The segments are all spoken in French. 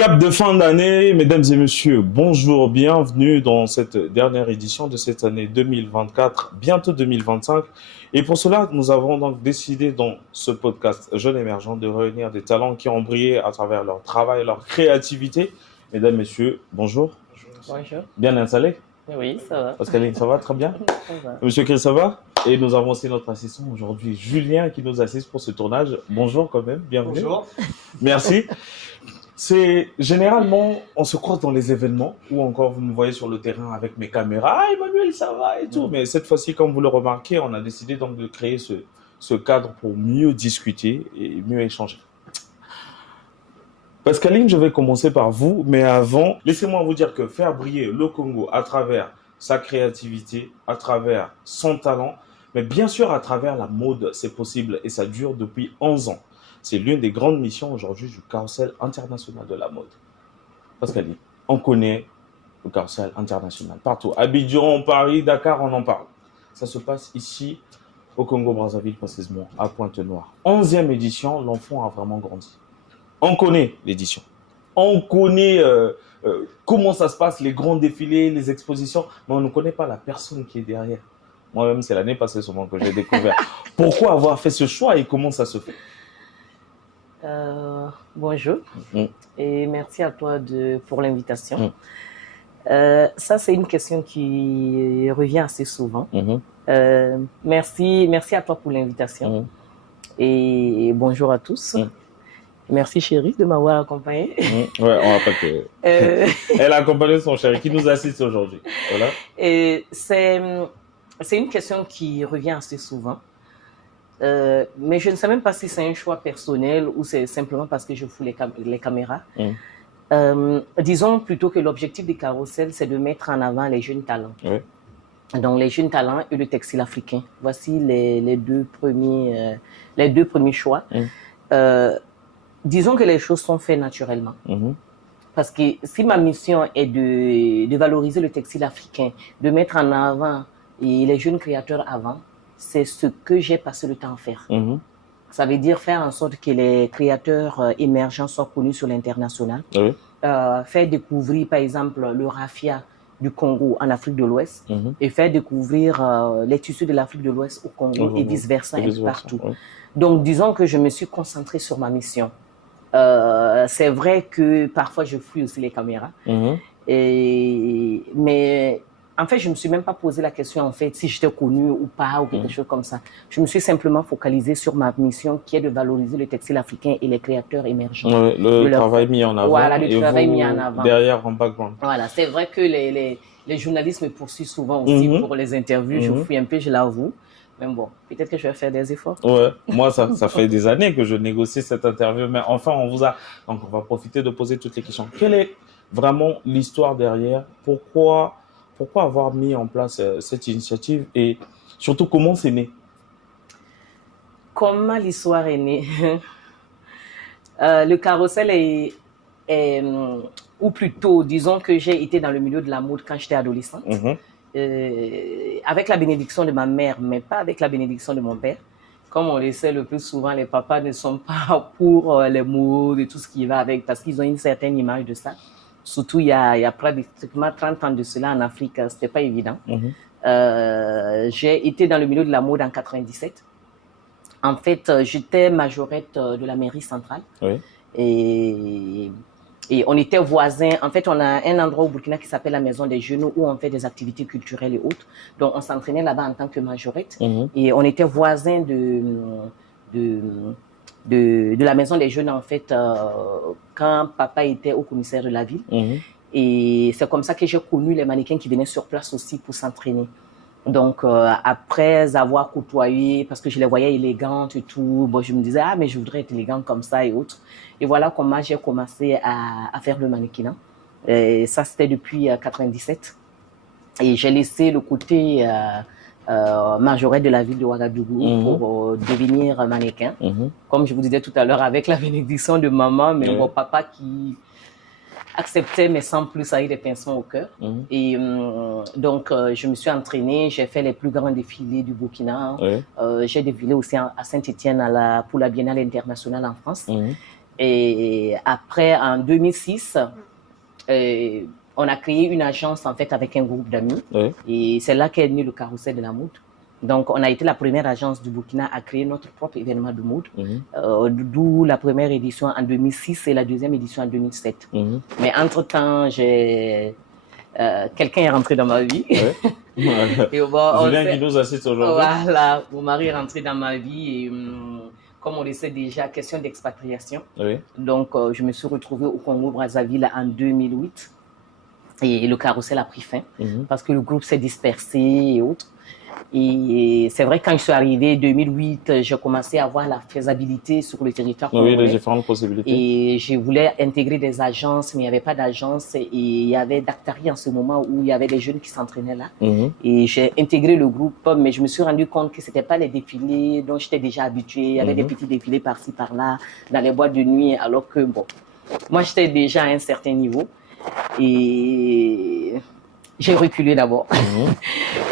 Clap de fin d'année, mesdames et messieurs, bonjour, bienvenue dans cette dernière édition de cette année 2024, bientôt 2025. Et pour cela, nous avons donc décidé dans ce podcast Jeunes Émergents de réunir des talents qui ont brillé à travers leur travail, leur créativité. Mesdames, messieurs, bonjour. Bonjour. Bien installé? Oui, ça va. Pascaline, ça va très bien? Ça va. Monsieur Chris, ça va? Et nous avons aussi notre assistant aujourd'hui, Julien, qui nous assiste pour ce tournage. Bonjour quand même, bienvenue. Bonjour. Merci. C'est généralement, on se croise dans les événements ou encore vous me voyez sur le terrain avec mes caméras. Ah, Emmanuel, ça va et tout. Mais cette fois-ci, comme vous le remarquez, on a décidé donc de créer ce cadre pour mieux discuter et mieux échanger. Pascaline, je vais commencer par vous, mais avant, laissez-moi vous dire que faire briller le Congo à travers sa créativité, à travers son talent, mais bien sûr à travers la mode, c'est possible et ça dure depuis 11 ans. C'est l'une des grandes missions aujourd'hui du Carrousel international de la mode. Pascaline, on connaît le Carrousel international partout. Abidjan, Paris, Dakar, on en parle. Ça se passe ici, au Congo-Brazzaville, précisément, à Pointe-Noire. 11e édition, l'enfant a vraiment grandi. On connaît l'édition. On connaît comment ça se passe, les grands défilés, les expositions, mais on ne connaît pas la personne qui est derrière. Moi-même, c'est l'année passée souvent que j'ai découvert. Pourquoi avoir fait ce choix et comment ça se fait? Bonjour et merci à toi pour l'invitation. Ça, c'est une question qui revient assez souvent. Merci à toi pour l'invitation et bonjour à tous. Merci chérie de m'avoir accompagnée. Ouais, on va pas que... Elle a accompagné son chéri qui nous assiste aujourd'hui. Voilà. Et c'est une question qui revient assez souvent. Mais je ne sais même pas si c'est un choix personnel ou c'est simplement parce que je fous les caméras. Disons plutôt que l'objectif du carrousel, c'est de mettre en avant les jeunes talents. Oui. Donc les jeunes talents et le textile africain. Voici les deux premiers choix. Disons que les choses sont faites naturellement. Parce que si ma mission est de valoriser le textile africain, de mettre en avant les jeunes créateurs avant, c'est ce que j'ai passé le temps à faire. Ça veut dire faire en sorte que les créateurs émergents soient connus sur l'international. Oui. Faire découvrir, par exemple, le raffia du Congo en Afrique de l'Ouest et faire découvrir les tissus de l'Afrique de l'Ouest au Congo et vice-versa partout. Oui. Donc, disons que je me suis concentrée sur ma mission. C'est vrai que parfois, je fouille aussi les caméras. Mais... En fait, je ne me suis même pas posé la question, en fait, si j'étais connue ou pas, ou quelque chose comme ça. Je me suis simplement focalisée sur ma mission, qui est de valoriser le textile africain et les créateurs émergents. Le travail mis en avant. Voilà, le travail mis en avant. Derrière, en background. Voilà, c'est vrai que les journalistes me poursuivent souvent aussi pour les interviews. Je fouille un peu, je l'avoue. Mais bon, peut-être que je vais faire des efforts. Ouais, moi, ça fait des années que je négocie cette interview. Mais enfin, donc, on va profiter de poser toutes les questions. Quelle est vraiment l'histoire derrière? Pourquoi avoir mis en place cette initiative et surtout comment c'est né? Comment l'histoire est née? Le carrousel ou plutôt, disons que j'ai été dans le milieu de la mode quand j'étais adolescente, avec la bénédiction de ma mère, mais pas avec la bénédiction de mon père. Comme on le sait le plus souvent, les papas ne sont pas pour les modes et tout ce qui va avec, parce qu'ils ont une certaine image de ça. Surtout, il y a pratiquement 30 ans de cela en Afrique, c'était pas évident. J'ai été dans le milieu de la mode en 97. En fait, j'étais majorette de la mairie centrale. Oui. Et on était voisins. En fait, on a un endroit au Burkina qui s'appelle la Maison des Jeunes où on fait des activités culturelles et autres. Donc, on s'entraînait là-bas en tant que majorette. Et on était voisins de la Maison des Jeunes, en fait, quand papa était au commissaire de la ville. Et c'est comme ça que j'ai connu les mannequins qui venaient sur place aussi pour s'entraîner. Donc, après avoir côtoyé, parce que je les voyais élégantes et tout, bon, je me disais, mais je voudrais être élégante comme ça et autres. Et voilà comment j'ai commencé à faire le mannequinat. Et ça, c'était depuis 97. Et j'ai laissé le côté... majorette de la ville de Ouagadougou pour devenir mannequin. Comme je vous disais tout à l'heure, avec la bénédiction de maman, mais mon papa qui acceptait, mais sans plus avec des pincements au cœur. Et donc, je me suis entraînée, j'ai fait les plus grands défilés du Burkina. J'ai défilé aussi à Saint-Étienne pour la Biennale internationale en France. Et après, en 2006, on a créé une agence en fait avec un groupe d'amis. Oui. Et c'est là qu'est né le Carrousel de la mode. Donc, on a été la première agence du Burkina à créer notre propre événement de mode, d'où la première édition en 2006 et la deuxième édition en 2007. Mais entre-temps, quelqu'un est rentré dans ma vie. Ouais. Et Julien qui nous assiste aujourd'hui. Voilà, mon mari est rentré dans ma vie et comme on le sait déjà, question d'expatriation. Oui. Donc, je me suis retrouvée au Congo-Brazzaville en 2008 et le Carrousel a pris fin parce que le groupe s'est dispersé et autres. Et c'est vrai, quand je suis arrivée en 2008, j'ai commencé à voir la faisabilité sur le territoire congolais. Oui, les différentes possibilités. Et je voulais intégrer des agences, mais il n'y avait pas d'agence. Et il y avait Dactari en ce moment où il y avait des jeunes qui s'entraînaient là. Et j'ai intégré le groupe, mais je me suis rendu compte que ce n'était pas les défilés dont j'étais déjà habituée. Il y avait des petits défilés par-ci, par-là, dans les boîtes de nuit, alors que, bon, moi, j'étais déjà à un certain niveau. Et j'ai reculé d'abord.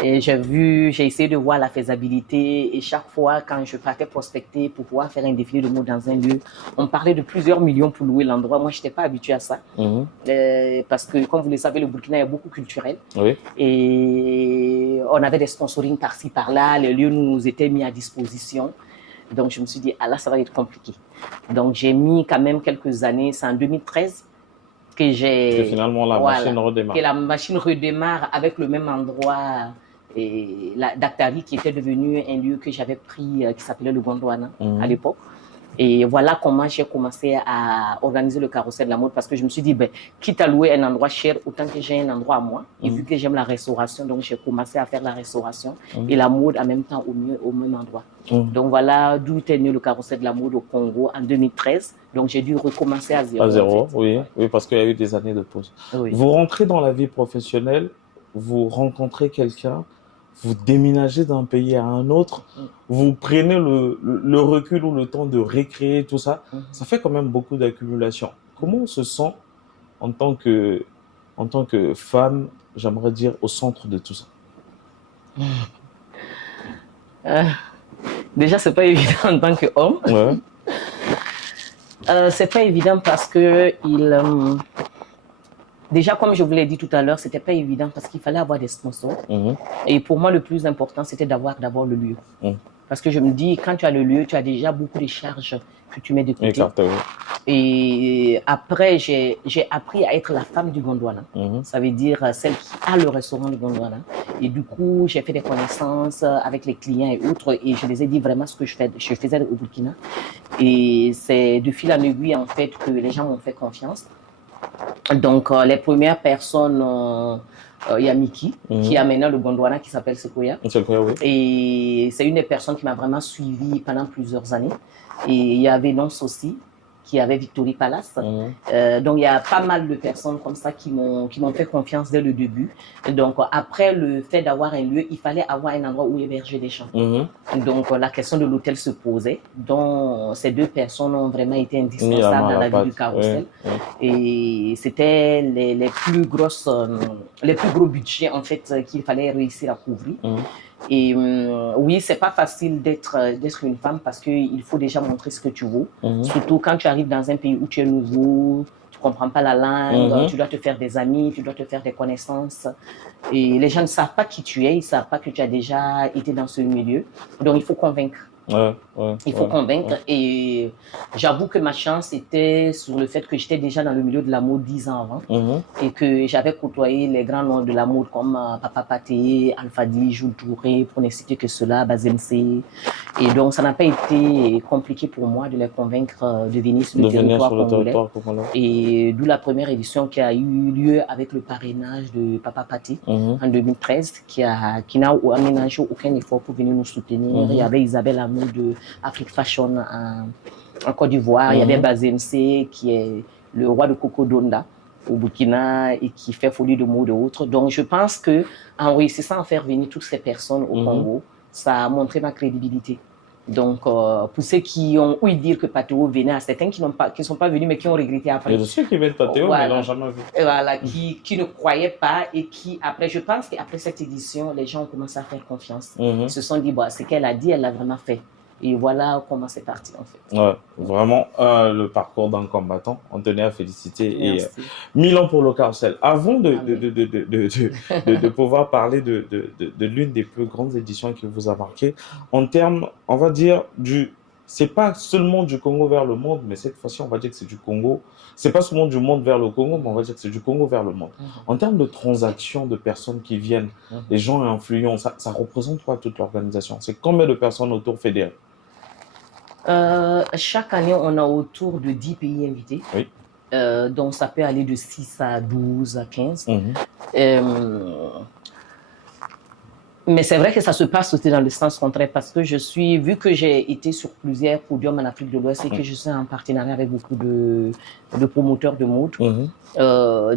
Et j'ai essayé de voir la faisabilité. Et chaque fois, quand je partais prospecter pour pouvoir faire un défilé de mode dans un lieu, on parlait de plusieurs millions pour louer l'endroit. Moi, je n'étais pas habituée à ça. Parce que, comme vous le savez, le Burkina est beaucoup culturel. Oui. Et on avait des sponsorings par-ci, par-là. Les lieux nous étaient mis à disposition. Donc, je me suis dit, ah là, ça va être compliqué. Donc, j'ai mis quand même quelques années. C'est en 2013. Que finalement la machine redémarre. Que la machine redémarre avec le même endroit et Dactari qui était devenu un lieu que j'avais pris qui s'appelait le Gondwana à l'époque. Et voilà comment j'ai commencé à organiser le Carrousel de la mode parce que je me suis dit, quitte à louer un endroit cher, autant que j'ai un endroit à moi. Et vu que j'aime la restauration, donc j'ai commencé à faire la restauration et la mode en même temps au même endroit. Donc voilà d'où est né le Carrousel de la mode au Congo en 2013. Donc j'ai dû recommencer à zéro. À zéro, en fait. Oui, parce qu'il y a eu des années de pause. Oui. Vous rentrez dans la vie professionnelle, vous rencontrez quelqu'un, vous déménagez d'un pays à un autre, vous prenez le recul ou le temps de récréer tout ça, ça fait quand même beaucoup d'accumulation. Comment on se sent en tant que femme, j'aimerais dire, au centre de tout ça? Déjà, c'est pas évident en tant qu'homme. Ouais. C'est pas évident parce que déjà, comme je vous l'ai dit tout à l'heure, c'était pas évident parce qu'il fallait avoir des sponsors. Et pour moi, le plus important, c'était d'avoir d'abord le lieu. Parce que je me dis, quand tu as le lieu, tu as déjà beaucoup de charges que tu mets de côté. Exactement. Et après, j'ai appris à être la femme du Gondwana. Ça veut dire celle qui a le restaurant du Gondwana. Et du coup, j'ai fait des connaissances avec les clients et autres. Et je les ai dit vraiment ce que je faisais au Burkina. Et c'est de fil en aiguille, en fait, que les gens m'ont fait confiance. Donc, les premières personnes, il y a Miki, qui a maintenant le Gondwana qui s'appelle Sequoia. Oui. Et c'est une des personnes qui m'a vraiment suivi pendant plusieurs années. Et il y avait Nonce aussi, qui avait Victory Palace. Donc, il y a pas mal de personnes comme ça qui m'ont fait confiance dès le début. Donc, après le fait d'avoir un lieu, il fallait avoir un endroit où héberger des gens. Donc, la question de l'hôtel se posait. Donc, ces deux personnes ont vraiment été indispensables dans la vie du Carrousel. Et c'était les plus gros budgets, en fait, qu'il fallait réussir à couvrir. Et oui, c'est pas facile d'être une femme parce qu'il faut déjà montrer ce que tu vaux. Surtout quand tu arrives dans un pays où tu es nouveau, tu comprends pas la langue, tu dois te faire des amis, tu dois te faire des connaissances. Et les gens ne savent pas qui tu es, ils savent pas que tu as déjà été dans ce milieu. Donc il faut convaincre. Il faut convaincre. Et j'avoue que ma chance était sur le fait que j'étais déjà dans le milieu de la mode 10 ans avant et que j'avais côtoyé les grands noms de la mode comme Papa Paté, Alpha Di, Jules Touré, pour ne citer que cela, Bazemse. Et donc ça n'a pas été compliqué pour moi de les convaincre de venir sur le territoire congolais. Et d'où la première édition qui a eu lieu avec le parrainage de Papa Paté en 2013 qui n'a aménagé aucun effort pour venir nous soutenir. Il y avait Isabelle Amou de Afrique Fashion en Côte d'Ivoire. Il y avait Bazemse qui est le roi de Coco Donda au Burkina et qui fait folie de mode et autres. Donc je pense que en réussissant à faire venir toutes ces personnes au Congo, ça a montré ma crédibilité. Donc, pour ceux qui ont ouï dire que Patéo venait, à certains qui ne sont pas venus mais qui ont regretté après. Il y a ceux qui viennent Patéo mais l'ont jamais vu. Voilà, qui ne croyaient pas et qui, après, je pense qu'après cette édition, les gens ont commencé à faire confiance. Ils se sont dit, ce qu'elle a dit, elle l'a vraiment fait. Et voilà comment c'est parti en fait. Ouais, vraiment le parcours d'un combattant. On tenait à féliciter. Merci. Et 1000 ans pour le carrousel. Avant de pouvoir parler de l'une des plus grandes éditions qui vous a marqué, en termes, on va dire, c'est pas seulement du Congo vers le monde, mais cette fois-ci, on va dire que c'est du Congo. C'est pas seulement du monde vers le Congo, mais on va dire que c'est du Congo vers le monde. En termes de transactions de personnes qui viennent, les gens influents, ça représente quoi toute l'organisation? C'est combien de personnes autour fédérées? Chaque année, on a autour de 10 pays invités. Oui. Donc, ça peut aller de 6 à 12 à 15. Mais c'est vrai que ça se passe aussi dans le sens contraire parce que vu que j'ai été sur plusieurs podiums en Afrique de l'Ouest et que je suis en partenariat avec beaucoup de promoteurs de mode,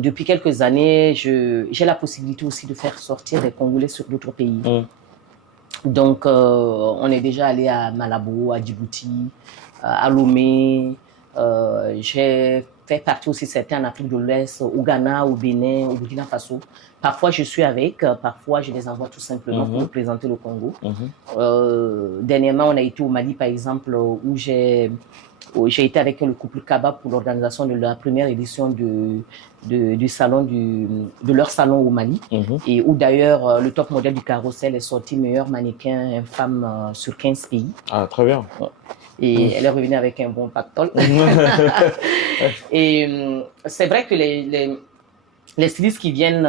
depuis quelques années, j'ai la possibilité aussi de faire sortir des Congolais sur d'autres pays. Donc, on est déjà allé à Malabo, à Djibouti, à Lomé. J'ai fait partie aussi certains en Afrique de l'Ouest, au Ghana, au Bénin, au Burkina Faso. Parfois, je suis avec, parfois, je les envoie tout simplement pour représenter le Congo. Dernièrement, on a été au Mali, par exemple, où j'ai été avec le couple Kaba pour l'organisation de la première édition du salon de leur salon au Mali, et où d'ailleurs le top modèle du carrousel est sorti meilleur mannequin femme sur 15 pays. Ah, très bien. Et elle est revenue avec un bon pactole. Et c'est vrai que les stylistes qui viennent,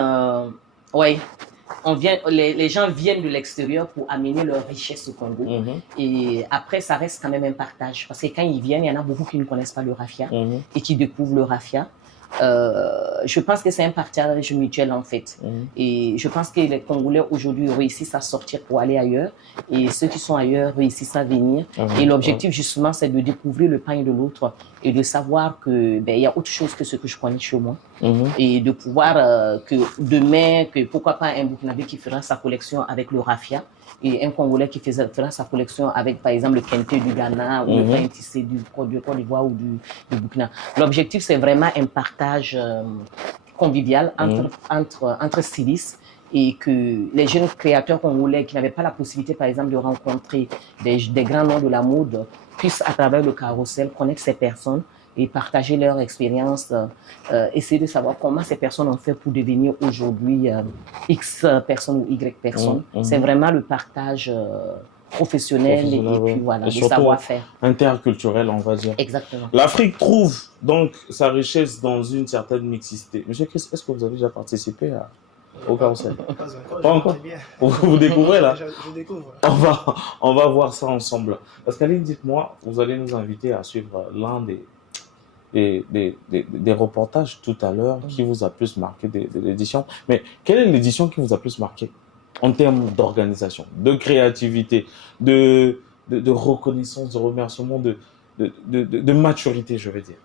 les gens viennent de l'extérieur pour amener leur richesse au Congo. Et après, ça reste quand même un partage. Parce que quand ils viennent, il y en a beaucoup qui ne connaissent pas le raffia et qui découvrent le raffia. Je pense que c'est un partage mutuel en fait. Et je pense que les Congolais aujourd'hui réussissent à sortir pour aller ailleurs et ceux qui sont ailleurs réussissent à venir. Et l'objectif justement c'est de découvrir le pain de l'autre et de savoir que il y a autre chose que ce que je connais chez moi et de pouvoir que demain, que pourquoi pas un Burkinabé qui fera sa collection avec le raffia et un Congolais qui fera sa collection avec, par exemple, le Kente du Ghana ou le pain tissé du Côte d'Ivoire ou du Burkina. L'objectif, c'est vraiment un partage convivial entre stylistes et que les jeunes créateurs congolais qui n'avaient pas la possibilité, par exemple, de rencontrer des grands noms de la mode puissent, à travers le carrousel, connaître ces personnes et partager leur expérience, essayer de savoir comment ces personnes ont fait pour devenir aujourd'hui X personnes ou Y personnes. C'est vraiment le partage professionnel et puis voilà, le savoir-faire. Interculturel, on va dire. Exactement. L'Afrique trouve donc sa richesse dans une certaine mixité. Monsieur Chris, est-ce que vous avez déjà participé au carrousel? Pas encore. Vous découvrez là? Je découvre. On va voir ça ensemble. Parce qu'Aline, dites-moi, vous allez nous inviter à suivre l'un des reportages tout à l'heure qui vous a plus marqué de l'édition. Mais quelle est l'édition qui vous a plus marqué en termes d'organisation, de créativité, de reconnaissance, de remerciement, de maturité, je veux dire?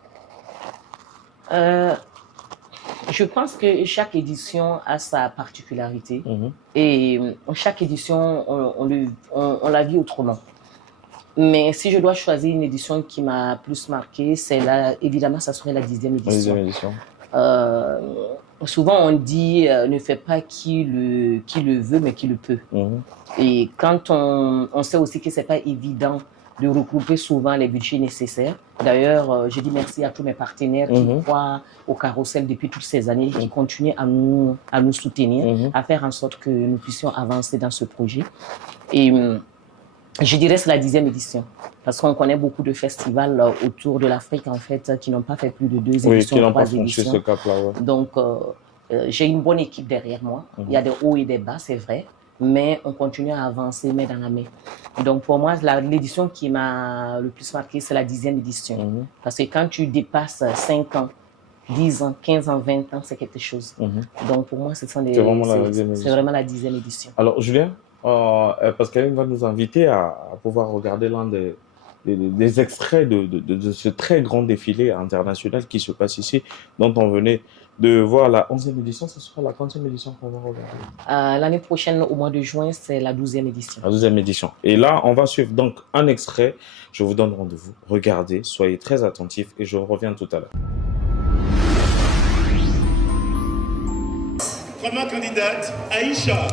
Je pense que chaque édition a sa particularité et chaque édition, on la vit autrement. Mais si je dois choisir une édition qui m'a plus marqué, évidemment, ça serait la 10e édition. La 10e édition. Souvent, on dit ne fais pas qui le veut, mais qui le peut. Et quand on sait aussi que c'est pas évident de regrouper souvent les budgets nécessaires. D'ailleurs, je dis merci à tous mes partenaires qui croient au carrousel depuis toutes ces années, qui continuent à nous soutenir, à faire en sorte que nous puissions avancer dans ce projet. Et je dirais que c'est la 10e édition, parce qu'on connaît beaucoup de festivals autour de l'Afrique, en fait, qui n'ont pas fait plus de 2 éditions, qui n'ont 3 pas franchi éditions. ce cap-là. Ouais. Donc, j'ai une bonne équipe derrière moi. Il y a des hauts et des bas, c'est vrai, mais on continue à avancer main dans la main. Donc, pour moi, l'édition qui m'a le plus marqué, c'est la 10e édition. Parce que quand tu dépasses 5 ans, 10 ans, 15 ans, 20 ans, c'est quelque chose. Donc, pour moi, c'est vraiment la 10e édition. Alors, Julien, parce qu'elle va nous inviter à pouvoir regarder l'un des extraits de ce très grand défilé international qui se passe ici, dont on venait de voir la 11e édition. Ce sera la 30e édition qu'on va regarder. L'année prochaine, au mois de juin, c'est la 12e édition. La 12e édition. Et là, on va suivre donc un extrait. Je vous donne rendez-vous. Regardez, soyez très attentifs et je reviens tout à l'heure. Première candidate, Aïcha.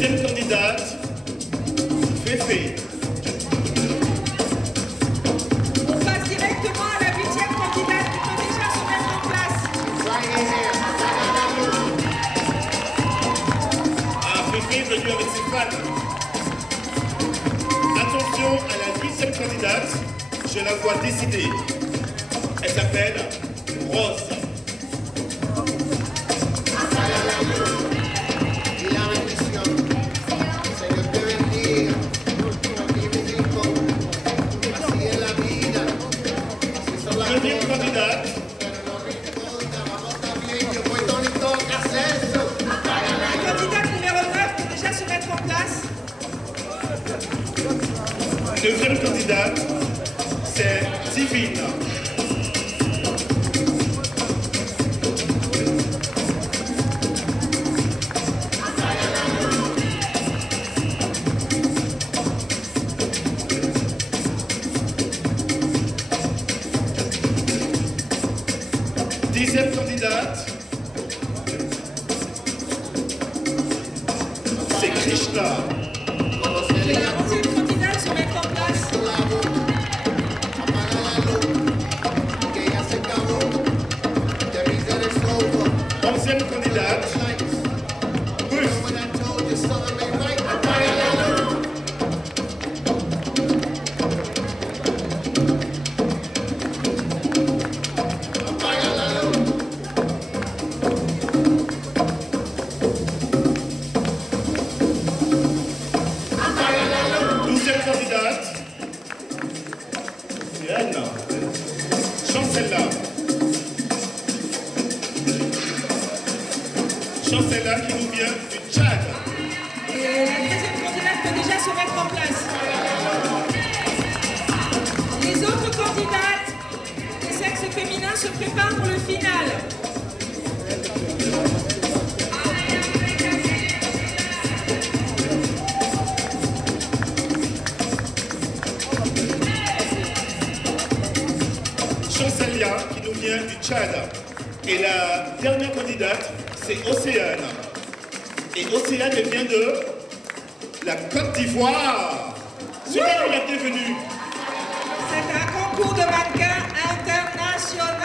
Deuxième candidate, Féfé. On passe directement à la 8e candidate qui peut déjà se mettre en place. Ah, Féfé est venu avec ses fans. Attention à la 8e candidate, je la vois décider. Elle s'appelle Rose. Deuxième candidate, La candidate numéro 9 peut déjà se mettre en place. deuxième candidate, c'est Divine. Dixième candidate, c'est Krishna. Et la 11e candidate se mettre en place. Onzième candidate, Ruth. Douzième candidate, c'est Anne. Chancella. Chancella qui nous vient du Tchad. Et la 13e candidate peut déjà se mettre en place. Les autres candidates des sexes féminins se préparent pour le final. Chancelia qui nous vient du Tchad. Et la dernière candidate, c'est Océane. Et Océane, elle vient de la Côte d'Ivoire. Soyez la bienvenue. C'est un concours de mannequins international.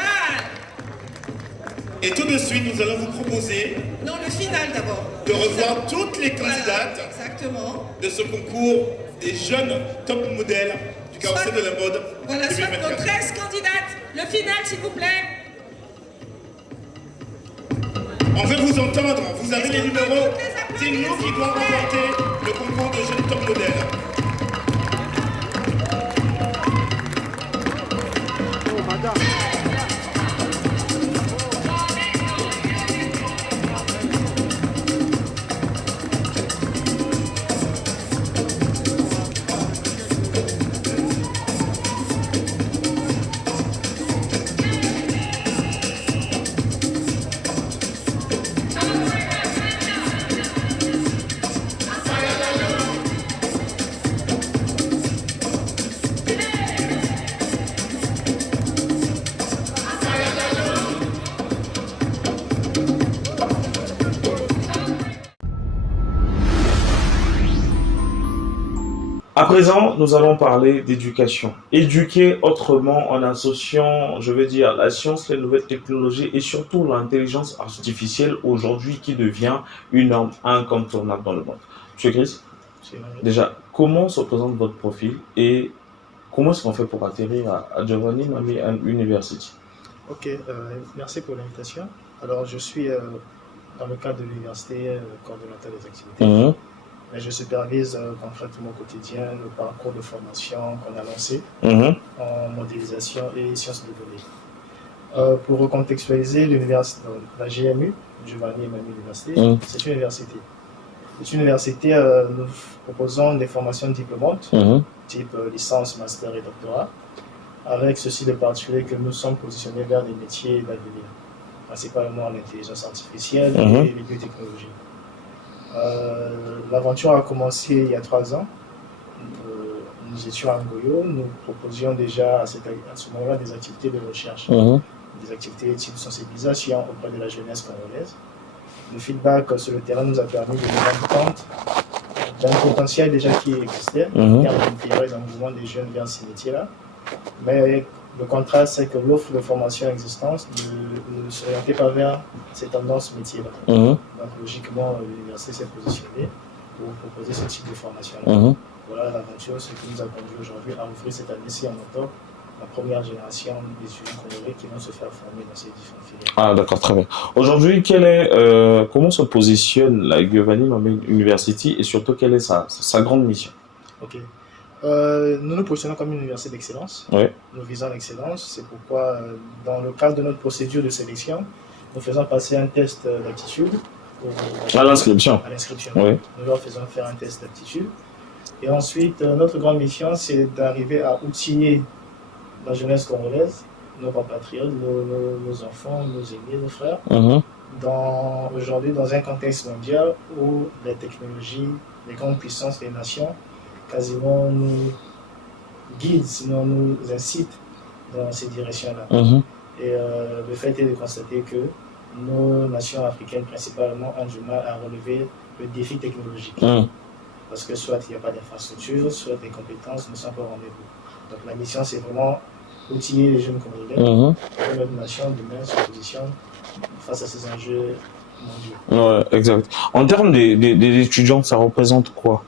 Et tout de suite, nous allons vous proposer Non, le final d'abord. de revoir toutes les Voilà, candidates exactement. de ce concours des jeunes top modèles du carrousel de la mode Voilà, soit nos 2024. 13 candidates. Le final, s'il vous plaît. On veut vous entendre, vous avez les numéros. C'est nous qui doit remporter le concours de jeunes top modèles. À présent, nous allons parler d'éducation. Éduquer autrement en associant, je veux dire, la science, les nouvelles technologies et surtout l'intelligence artificielle aujourd'hui qui devient une norme incontournable dans le monde. Monsieur Chris, déjà, comment se présente votre profil et comment est-ce qu'on fait pour atterrir à Giovanni Mami University? Ok, merci pour l'invitation. Alors, je suis dans le cadre de l'université coordonnateur des activités. Mais je supervise concrètement au quotidien le parcours de formation qu'on a lancé en modélisation et sciences de données. Pour recontextualiser, la GMU, Giovanni Mami Université, c'est une université. C'est une université, nous proposons des formations diplômantes, type licence, master et doctorat, avec ceci de particulier que nous sommes positionnés vers des métiers d'avenir, principalement l'intelligence artificielle et les biotechnologies. L'aventure a commencé il y a 3 ans. Nous étions à Ngoyo, nous proposions déjà à ce moment-là des activités de recherche, des activités type sensibilisation auprès de la jeunesse congolaise. Le feedback sur le terrain nous a permis de nous rendre compte d'un potentiel déjà qui existait, en termes d'intérêt d'engouement des jeunes vers ces métiers-là. Mais le contraste, c'est que l'offre de formation existante ne s'orientait pas vers ces tendances métiers-là. Donc, logiquement, l'université s'est positionnée pour proposer ce type de formation-là. Voilà l'aventure, ce qui nous a conduit aujourd'hui à ouvrir cette année-ci en octobre la première génération d'étudiants congolais qui vont se faire former dans ces différentes filières. Ah, d'accord, très bien. Aujourd'hui, comment se positionne la Giovanni Mamé University et surtout quelle est sa grande mission? Ok. Nous nous positionnons comme une université d'excellence. Oui. Nous visons l'excellence. C'est pourquoi, dans le cadre de notre procédure de sélection, nous faisons passer un test d'aptitude. À l'inscription. À l'inscription. Oui. Nous leur faisons faire un test d'aptitude. Et ensuite, notre grande mission, c'est d'arriver à outiller la jeunesse congolaise, nos compatriotes, nos enfants, nos aînés, nos frères, aujourd'hui dans un contexte mondial où les technologies, les grandes puissances, les nations, quasiment nous guident, sinon nous incitent dans ces directions-là. Et le fait est de constater que nos nations africaines principalement ont du mal à relever le défi technologique. Parce que soit il n'y a pas d'infrastructure, soit les compétences ne sont pas au rendez-vous. Donc la mission, c'est vraiment outiller les jeunes Congolais pour que notre nation demain se positionne face à ces enjeux mondiaux. Ouais, exact. En termes d'étudiants, ça représente quoi?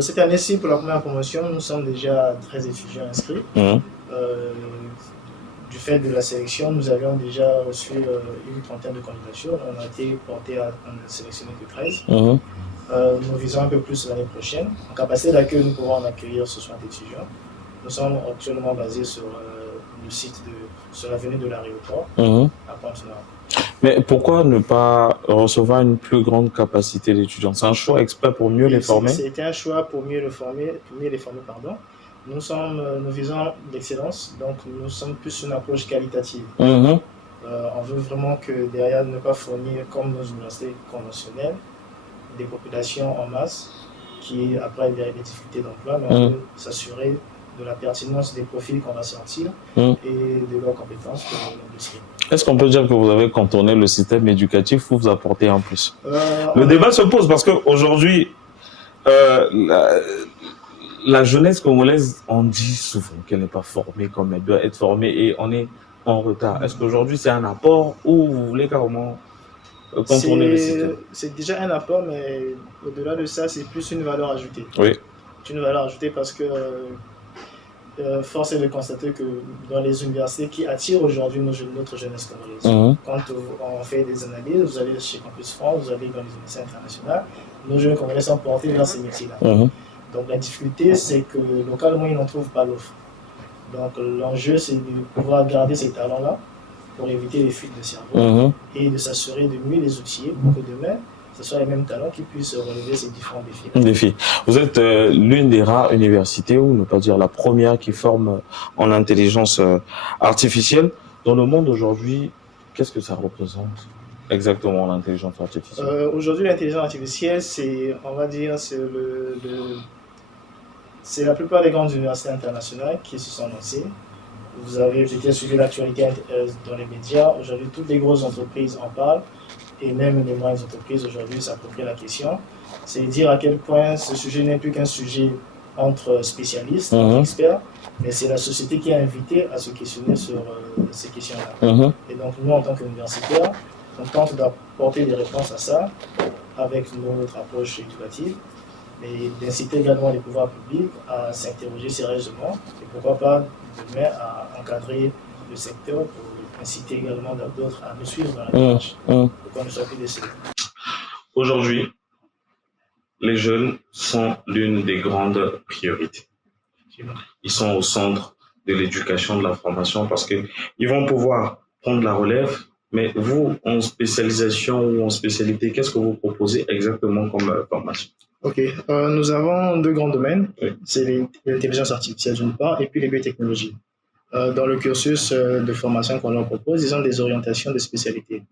Cette année-ci, pour la première promotion, nous sommes déjà 13 étudiants inscrits. Du fait de la sélection, nous avions déjà reçu une trentaine de candidatures. On a été porté à en sélectionner que 13. Nous visons un peu plus l'année prochaine. En capacité d'accueil, nous pourrons en accueillir 60 étudiants. Nous sommes actuellement basés sur le site sur l'avenue de l'aéroport à Pointe-Noire. Mais pourquoi ne pas recevoir une plus grande capacité d'étudiants? C'est un choix exprès pour mieux les former? C'était un choix pour mieux les former, pardon. Nous visons l'excellence, donc nous sommes plus sur une approche qualitative. On veut vraiment que derrière ne pas fournir comme nos universités conventionnelles des populations en masse qui après des difficultés d'emploi, mais on veut s'assurer de la pertinence des profils qu'on va sortir et de leurs compétences pour l'industrie. Est-ce qu'on peut dire que vous avez contourné le système éducatif ou vous apportez en plus? Le débat se pose parce qu'aujourd'hui, la jeunesse congolaise, on dit souvent qu'elle n'est pas formée comme elle doit être formée et on est en retard. Est-ce qu'aujourd'hui c'est un apport ou vous voulez carrément contourner le système? C'est déjà un apport, mais au-delà de ça, c'est plus une valeur ajoutée. Oui. C'est une valeur ajoutée parce que force est de constater que dans les universités qui attirent aujourd'hui notre jeunesse congolaise, quand on fait des analyses, vous allez chez Campus France, vous allez dans les universités internationales, nos jeunes congolais sont portés vers ces métiers-là. Donc la difficulté, c'est que localement, ils n'en trouvent pas l'offre. Donc l'enjeu, c'est de pouvoir garder ces talents-là pour éviter les fuites de cerveau et de s'assurer de mieux les outiller pour que demain, ce soit les mêmes talents qui puissent relever ces différents défis. Vous êtes l'une des rares universités, ou ne pas dire la première, qui forme en intelligence artificielle. Dans le monde aujourd'hui, qu'est-ce que ça représente exactement l'intelligence artificielle? Aujourd'hui, l'intelligence artificielle, c'est la plupart des grandes universités internationales qui se sont lancées. Vous avez peut-être suivi l'actualité dans les médias. Aujourd'hui, toutes les grosses entreprises en parlent. Et même les moyennes entreprises aujourd'hui s'approprient la question. C'est dire à quel point ce sujet n'est plus qu'un sujet entre spécialistes, entre experts, mais c'est la société qui est invitée à se questionner sur ces questions-là. Et donc nous, en tant qu'universitaires, on tente d'apporter des réponses à ça avec notre approche éducative, mais d'inciter également les pouvoirs publics à s'interroger sérieusement et pourquoi pas demain à encadrer le secteur pour inciter également d'autres à nous suivre dans la démarche pour qu'on ne soit plus décédés. Aujourd'hui, les jeunes sont l'une des grandes priorités. Ils sont au centre de l'éducation, de la formation, parce qu'ils vont pouvoir prendre la relève. Mais vous, en spécialisation ou en spécialité, qu'est-ce que vous proposez exactement comme formation? Ok, nous avons deux grands domaines. C'est l'intelligence artificielle d'une part et puis les biotechnologies. Dans le cursus de formation qu'on leur propose, ils ont des orientations de spécialité.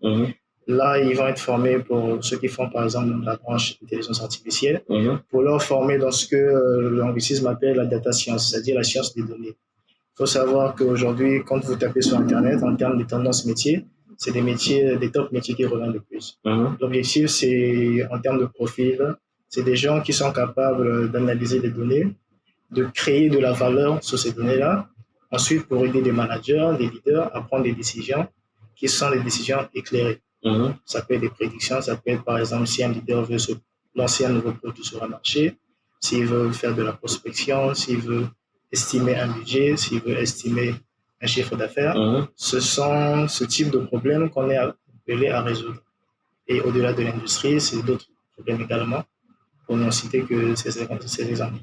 Là, ils vont être formés pour ceux qui font par exemple la branche intelligence artificielle, pour leur former dans ce que l'anglicisme appelle la data science, c'est-à-dire la science des données. Il faut savoir qu'aujourd'hui, quand vous tapez sur Internet, en termes de tendances métiers, c'est des top métiers qui reviennent le plus. L'objectif, c'est en termes de profil, C'est des gens qui sont capables d'analyser des données, de créer de la valeur sur ces données-là, ensuite pour aider des managers, des leaders à prendre des décisions qui sont des décisions éclairées. Ça peut être des prédictions, ça peut être par exemple si un leader veut se lancer un nouveau produit sur un marché, s'il veut faire de la prospection, s'il veut estimer un budget, s'il veut estimer un chiffre d'affaires. Ce sont ce type de problèmes qu'on est appelé à résoudre. Et au-delà de l'industrie, c'est d'autres problèmes également, pour n'en citer que ces exemples.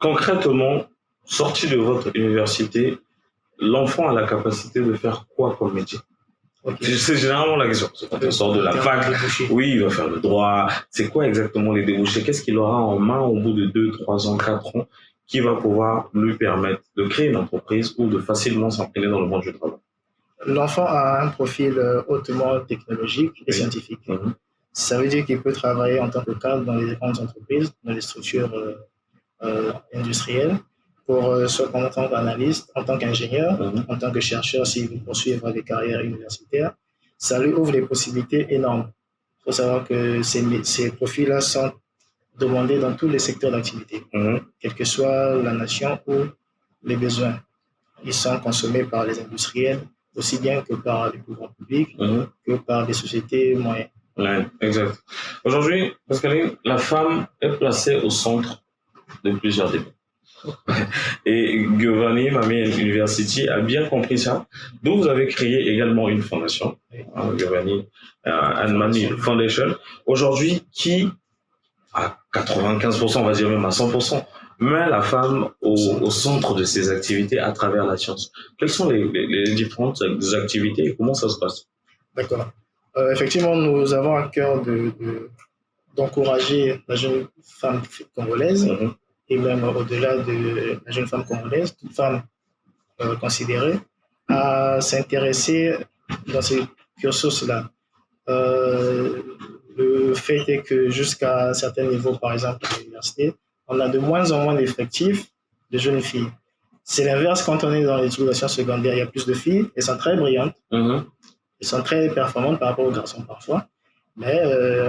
Concrètement, sorti de votre université, l'enfant a la capacité de faire quoi comme métier? C'est généralement la question. Quand on sort de la fac, oui, il va faire le droit. C'est quoi exactement les débouchés? Qu'est-ce qu'il aura en main au bout de 2, 3 ans, 4 ans qui va pouvoir lui permettre de créer une entreprise ou de facilement s'entraîner dans le monde du travail? L'enfant a un profil hautement technologique et scientifique. Ça veut dire qu'il peut travailler en tant que cadre dans les grandes entreprises, dans les structures industrielles, soit en tant qu'analyste, en tant qu'ingénieur, en tant que chercheur, s'il veut poursuivre des carrières universitaires. Ça lui ouvre des possibilités énormes. Il faut savoir que ces profils-là sont demandés dans tous les secteurs d'activité, quelle que soit la nation ou les besoins. Ils sont consommés par les industriels, aussi bien que par les pouvoirs publics, que par des sociétés moyennes. Ouais, exact. Aujourd'hui, Pascaline, la femme est placée au centre de plusieurs débats. Et Giovanni Mamie University a bien compris ça. Donc, vous avez créé également une fondation, Giovanni and Mamie Foundation, aujourd'hui qui, à 95%, on va dire même à 100%, met la femme au centre de ses activités à travers la science. Quelles sont les différentes activités et comment ça se passe? D'accord. Effectivement, nous avons à cœur d'encourager la jeune femme congolaise, et même au-delà de la jeune femme congolaise, toute femme considérée, à s'intéresser dans ces cursus-là. Le fait est que jusqu'à un certain niveau, par exemple à l'université, on a de moins en moins d'effectifs de jeunes filles. C'est l'inverse quand on est dans l'éducation secondaire. Il y a plus de filles, elles sont très brillantes, elles sont très performantes par rapport aux garçons parfois, mais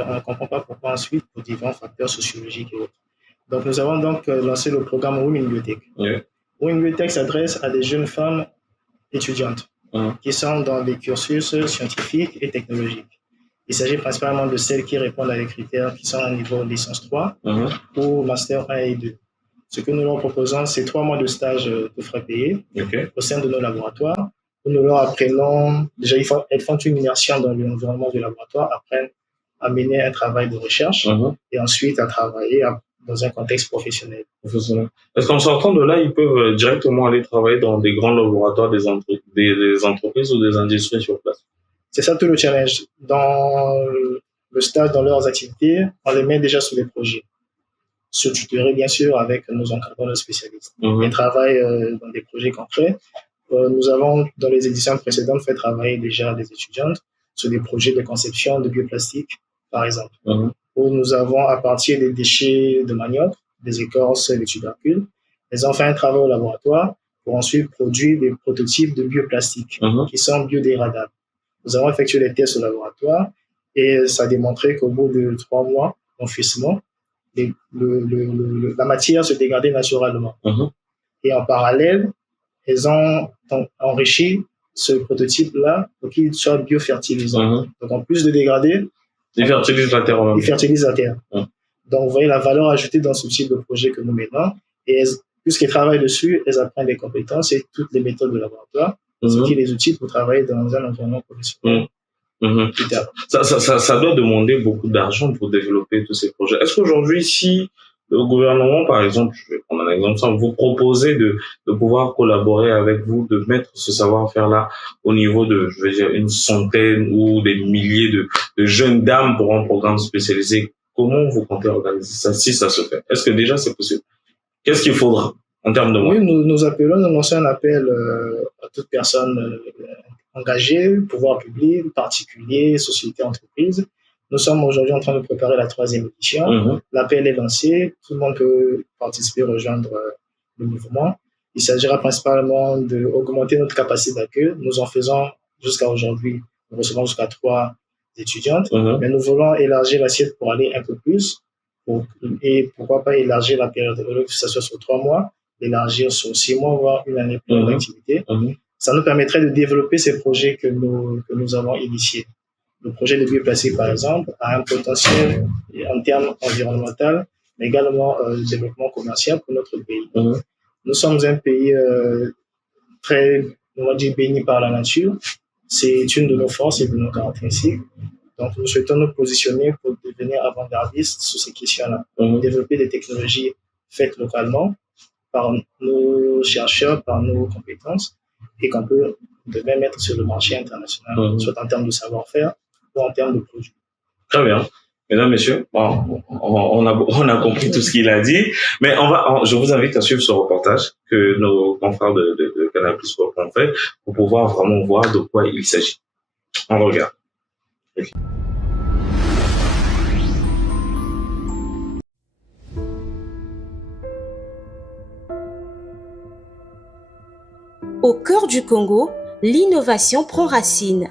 on ne comprend pas pourquoi ensuite pour différents facteurs sociologiques et autres. Donc nous avons donc lancé le programme Women Biotech. Women Biotech s'adresse à des jeunes femmes étudiantes qui sont dans des cursus scientifiques et technologiques. Il s'agit principalement de celles qui répondent à des critères qui sont à niveau licence 3 ou master 1 et 2. Ce que nous leur proposons, c'est 3 mois de stage de frais payés au sein de nos laboratoires. Nous leur apprenons, déjà elles font une immersion dans l'environnement du laboratoire, apprennent à mener un travail de recherche et ensuite à travailler dans un contexte professionnel. Est-ce qu'en sortant de là, ils peuvent directement aller travailler dans des grands laboratoires des entreprises ou des industries sur place? C'est ça tout le challenge. Dans le stage, dans leurs activités, on les met déjà sur des projets. Se tutorer, bien sûr, avec nos encadrants spécialistes. Ils travaillent dans des projets concrets. Nous avons, dans les éditions précédentes, fait travailler déjà des étudiantes sur des projets de conception de bioplastique, par exemple. Où nous avons, à partir des déchets de manioc, des écorces, des tubercules, elles ont fait un travail au laboratoire pour ensuite produire des prototypes de bioplastique qui sont biodégradables. Nous avons effectué les tests au laboratoire et ça a démontré qu'au bout de 3 mois d'enfouissement, la matière se dégradait naturellement. Et en parallèle, elles ont enrichi ce prototype-là pour qu'il soit biofertilisant. Donc en plus de dégrader, il fertilise la terre. Il fertilise la terre. Donc vous voyez la valeur ajoutée dans ce type de projet que nous menons. Et puisqu'elles travaillent dessus, elles apprennent des compétences et toutes les méthodes de laboratoire, ce qui est les outils pour travailler dans un environnement professionnel. Ça doit demander beaucoup d'argent pour développer tous ces projets. Est-ce qu'aujourd'hui, si le gouvernement, par exemple, je vais prendre un exemple simple, vous proposez de pouvoir collaborer avec vous, de mettre ce savoir-faire-là au niveau de, je veux dire, une centaine ou des milliers de jeunes dames pour un programme spécialisé, comment vous comptez organiser ça, si ça se fait? Est-ce que déjà c'est possible? Qu'est-ce qu'il faudra en termes de moyens? Oui, nous lançons un appel à toute personne engagée, pouvoir public, particulier, société, entreprise. Nous sommes aujourd'hui en train de préparer la 3e édition. L'appel est lancé. Tout le monde peut participer, rejoindre le mouvement. Il s'agira principalement d'augmenter notre capacité d'accueil. Nous en faisons jusqu'à aujourd'hui. Nous recevons jusqu'à 3 étudiantes, mais nous voulons élargir l'assiette pour aller un peu plus, et pourquoi pas élargir la période, au lieu que ça soit sur 3 mois, élargir sur 6 mois, voire une année pleine d'activité. Ça nous permettrait de développer ces projets que nous avons initiés. Le projet de bioplastique, par exemple, a un potentiel en termes environnementaux, mais également de développement commercial pour notre pays. Nous sommes un pays très, on va dire, béni par la nature. C'est une de nos forces et de nos caractéristiques. Donc, nous souhaitons nous positionner pour devenir avant-gardistes sur ces questions-là. Développer des technologies faites localement par nos chercheurs, par nos compétences, et qu'on peut demain mettre sur le marché international, soit en termes de savoir-faire ou en termes de produits. Très bien. Mesdames, Messieurs, bon, on a compris tout ce qu'il a dit, mais je vous invite à suivre ce reportage que nos confrères de Canal+ ont fait pour pouvoir vraiment voir de quoi il s'agit. On regarde. Au cœur du Congo, l'innovation prend racine.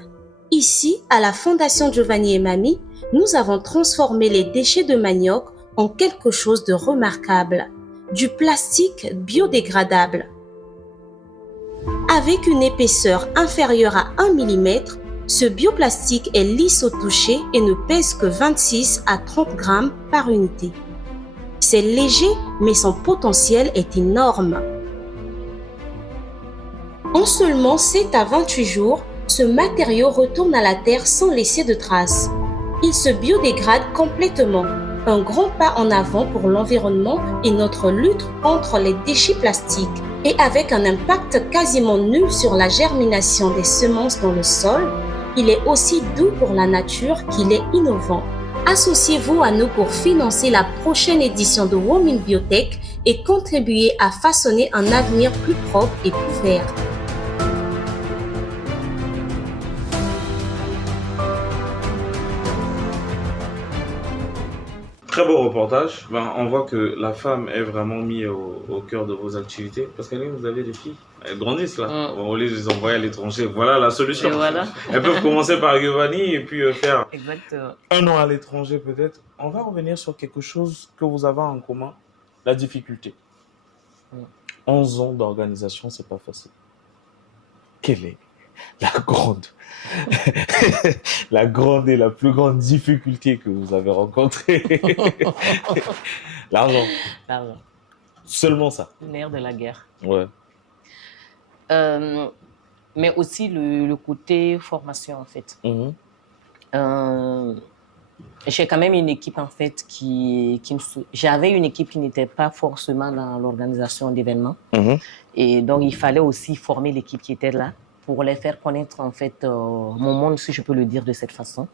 Ici, à la Fondation Giovanni et Mamie, nous avons transformé les déchets de manioc en quelque chose de remarquable, du plastique biodégradable. Avec une épaisseur inférieure à 1 mm, ce bioplastique est lisse au toucher et ne pèse que 26 à 30 grammes par unité. C'est léger, mais son potentiel est énorme. En seulement 7 à 28 jours, ce matériau retourne à la terre sans laisser de traces. Il se biodégrade complètement, un grand pas en avant pour l'environnement et notre lutte contre les déchets plastiques. Et avec un impact quasiment nul sur la germination des semences dans le sol, il est aussi doux pour la nature qu'il est innovant. Associez-vous à nous pour financer la prochaine édition de Women Biotech et contribuer à façonner un avenir plus propre et plus vert. Très beau reportage. On voit que la femme est vraiment mise au cœur de vos activités. Parce que vous avez des filles, elles grandissent là. Au lieu de les envoyer à l'étranger, voilà la solution. Voilà. Elles peuvent commencer par Giovanni et puis faire Exactement. 1 an à l'étranger peut-être. On va revenir sur quelque chose que vous avez en commun, la difficulté. 11 ans d'organisation, c'est pas facile. Quelle est la grande et la plus grande difficulté que vous avez rencontrée? L'argent. Seulement ça. Le nerf de la guerre. Ouais. Mais aussi le côté formation en fait. J'ai quand même une équipe en fait j'avais une équipe qui n'était pas forcément dans l'organisation d'événements. Et donc il fallait aussi former l'équipe qui était là, pour les faire connaître en fait mon monde, si je peux le dire de cette façon.